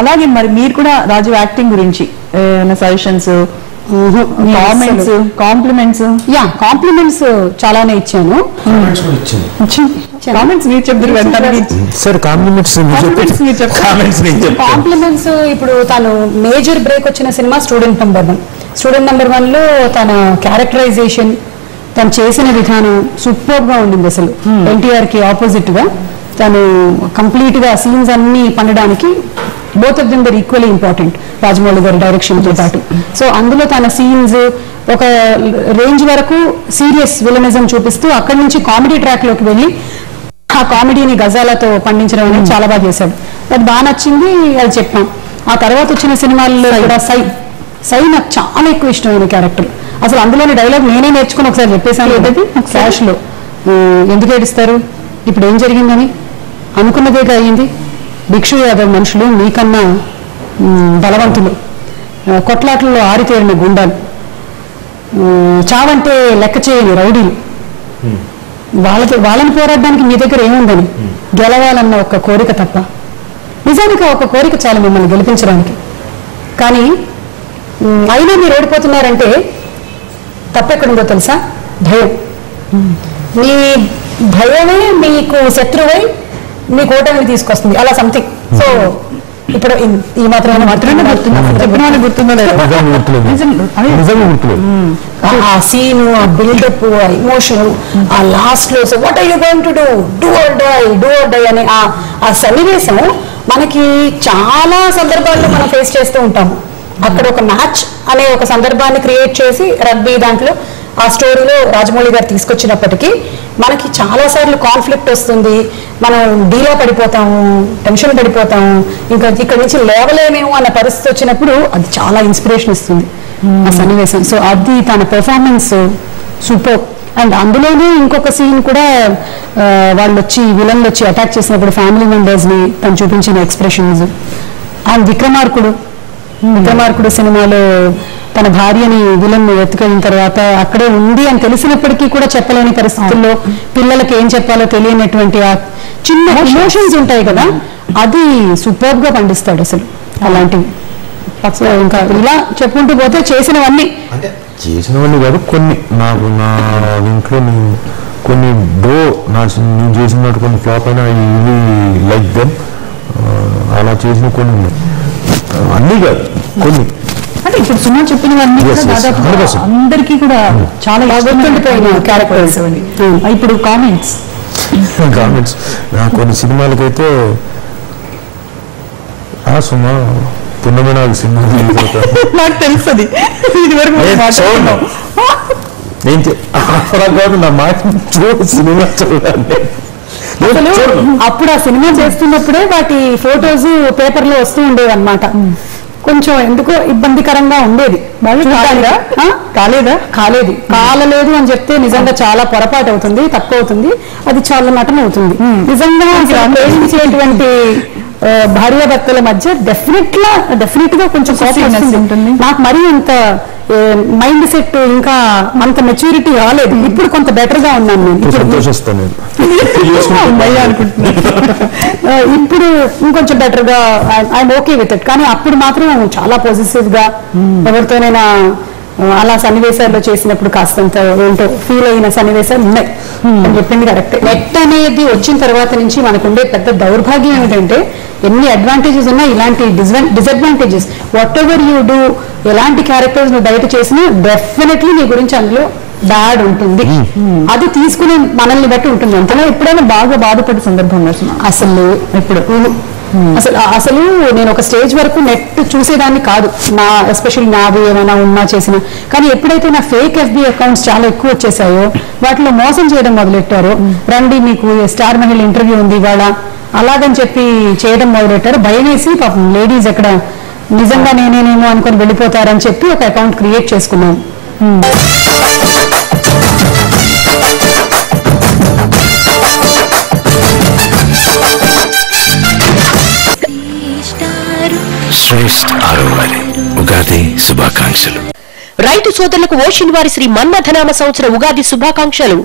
అలాగే మరి మీరు కూడా రాజు యాక్టింగ్ గురించి సజెషన్స్, కామెంట్స్, కాంప్లిమెంట్స్? కాంప్లిమెంట్స్ చాలానే ఇచ్చాను. కామెంట్స్ మీరు చెప్తారు సార్. కాంప్లిమెంట్స్ ఇప్పుడు తను మేజర్ బ్రేక్ వచ్చిన cinema student number 1. Student number 1లో తన క్యారెక్టరైజేషన్, తను చేసిన విధానం సూపర్ గా ఉండింది. అసలు ఎన్టీఆర్ కి ఆపోజిట్ గా తను కంప్లీట్ గా సీన్స్ అన్ని పండడానికి both of them they're equally important, Rajamouli గారి డైరెక్షన్ తో పాటు. సో అందులో తన సీన్స్ ఒక రేంజ్ వరకు సీరియస్ విలనిజం చూపిస్తూ అక్కడి నుంచి కామెడీ ట్రాక్ లోకి వెళ్ళి ఆ కామెడీని గజాలతో పండించడం అనేది చాలా బాగా చేశాడు. అది బాగా నచ్చింది, అది చెప్పాం. ఆ తర్వాత వచ్చిన సినిమాల్లో కూడా సై నాకు చాలా ఎక్కువ ఇష్టమైన క్యారెక్టర్. అసలు అందులోని డైలాగ్ నేనే నేర్చుకుని ఒకసారి చెప్పేశాను ఏదైతే ఫ్లాష్ లో, ఎందుకు ఏడుస్తారు, ఇప్పుడు ఏం జరిగిందని, అనుకున్నదేగా అయ్యింది, భిక్షు యాదవ్ మనుషులు మీకన్నా బలవంతులు, కొట్లాట్లలో ఆరితేరిన గుండాలు, చావంటే లెక్క చేయని రౌడీలు, వాళ్ళని పోరాడడానికి మీ దగ్గర ఏముందని, గెలవాలన్న ఒక కోరిక తప్ప. నిజానికి ఒక కోరిక చాలు మిమ్మల్ని గెలిపించడానికి, కానీ అయినా మీరు ఓడిపోతున్నారంటే తప్పెక్కడుందో తెలుసా? భయం. మీ భయమే మీకు శత్రువై మీ ఓటమిని తీసుకొస్తుంది, అలా సంథింగ్. సో ఇప్పుడు ఈ మాత్రమే ఆ సీన్, ఆ బిల్డప్, ఆ ఇమోషన్, ఆ లాస్ట్ లో what are you going to do or die అనే ఆ సన్నివేశం మనకి చాలా సందర్భాల్లో మనం ఫేస్ చేస్తూ ఉంటాము. అక్కడ ఒక మ్యాచ్ అనే ఒక సందర్భాన్ని క్రియేట్ చేసి రగ్బీ దాంట్లో ఆ స్టోరీలో రాజమౌళి గారు తీసుకొచ్చినప్పటికీ మనకి చాలా సార్లు కాన్ఫ్లిక్ట్ వస్తుంది, మనం డీలా పడిపోతాము, టెన్షన్ పడిపోతాము, ఇంకా ఇక్కడ నుంచి లేవలేమేమో అన్న పరిస్థితి వచ్చినప్పుడు అది చాలా ఇన్స్పిరేషన్ ఇస్తుంది ఆ సన్నివేశం. సో అది తన పెర్ఫార్మెన్స్ సూపర్. అండ్ అందులోనే ఇంకొక సీన్ కూడా, వాళ్ళు వచ్చి విలన్లు వచ్చి అటాక్ చేసినప్పుడు ఫ్యామిలీ మెంబర్స్ ని తను చూపించిన ఎక్స్ప్రెషన్స్. అండ్ విక్రమార్కుడు సినిమాలో తన భార్యని విలన్ ఎత్తుకెళ్ళిన తర్వాత అక్కడే ఉంది అని తెలిసినప్పటికీ కూడా చెప్పలేని పరిస్థితుల్లో పిల్లలకి ఏం చెప్పాలో తెలియనటువంటి ఆ చిన్న ఎమోషన్స్ ఉంటాయి కదా, అది సూపర్ గా పండిస్తాడు అసలు అలాంటివి. ఇంకా ఇలా చెప్పుకుంటూ పోతే చేసినవన్నీ కాదు, కొన్ని నాకు నా ఇంట్లో కొన్ని నేను చేసినట్టు కొన్ని ఫ్లాప్ అయినా ఇవి లైక్ దెమ్, అలా చేసిన కొన్ని అన్నీ కాదు కొన్ని. అంటే ఇప్పుడు సుమా చెప్పినవన్నీ కూడా దాదాపు అందరికీ కూడా చాలా గుర్తుండిపోయిన క్యారెక్టర్స్. ఇప్పుడు కామెంట్స్ కొన్ని సినిమాలకైతే సుమా పున్నమి నాకు సినిమా నాకు తెలుస్తుంది, ఇది వరకు నా మాట సినిమా చూడాలి. అప్పుడు ఆ సినిమా చేస్తున్నప్పుడే వాటి ఫొటోస్ పేపర్ లో వస్తూ ఉండేవి అనమాట. కొంచెం ఎందుకో ఇబ్బందికరంగా ఉండేది. కాలలేదు అని చెప్తే నిజంగా చాలా పొరపాటు అవుతుంది, తక్కువ అవుతుంది, అది చాలా నటన అవుతుంది. నిజంగా ప్రేమించేటువంటి భార్యాభర్తల మధ్య డెఫినెట్ గా కొంచెం ఉంటుంది. నాకు మరీ అంత మైండ్ సెట్ ఇంకా అంత మెచ్యూరిటీ రాలేదు. ఇప్పుడు కొంత బెటర్ గా ఉన్నాను నేను. ఇప్పుడు ఇంకొంచెం బెటర్ గా ఐఎమ్ ఓకే విత్ ఇట్. కానీ అప్పుడు మాత్రం చాలా పాజిటివ్ గా ఎవరితోనైనా అలా సన్నివేశాల్లో చేసినప్పుడు కాస్తంత ఏంటో ఫీల్ అయిన సన్నివేశాలు ఉన్నాయి అని చెప్పింది కరెక్ట్. నెట్ అనేది వచ్చిన తర్వాత నుంచి మనకుండే పెద్ద దౌర్భాగ్యం ఏమిటంటే ఎన్ని అడ్వాంటేజెస్ ఉన్నా ఇలాంటి disadvantages. What ever you do, ఎలాంటి క్యారెక్టర్స్ నువ్వు బయట చేసినా డెఫినెట్లీ నీ గురించి అందులో బ్యాడ్ ఉంటుంది. అది తీసుకునే మనల్ని బట్టి ఉంటుంది. అంతలో ఎప్పుడైనా బాగా బాధపడే సందర్భం అసలు ఎప్పుడు అసలు నేను ఒక స్టేజ్ వరకు నెట్ చూసేదాన్ని కాదు, నా ఎస్పెషల్లీ నావి ఏమైనా ఉన్నా చేసినా. కానీ ఎప్పుడైతే నా ఫేక్ FB అకౌంట్స్ చాలా ఎక్కువ వచ్చేసాయో, వాటిలో మోసం చేయడం మొదలెట్టారో, రండి మీకు స్టార్ మహిళ ఇంటర్వ్యూ ఉంది ఇవాళ అలాగని చెప్పి చేయడం మొదలెట్టారు. భయం వేసి పాపం లేడీస్ ఎక్కడ నిజంగా నేనేనేమో అనుకుని వెళ్ళిపోతారని చెప్పి ఒక అకౌంట్ క్రియేట్ చేసుకున్నాను. శ్రేష్ఠ ఆరోగ్య ఉగాది శుభాకాంక్షలు. రైతు సోదరులకు ఓషన్ వారి శ్రీ మన్మథనామ సంవత్సర ఉగాది శుభాకాంక్షలు.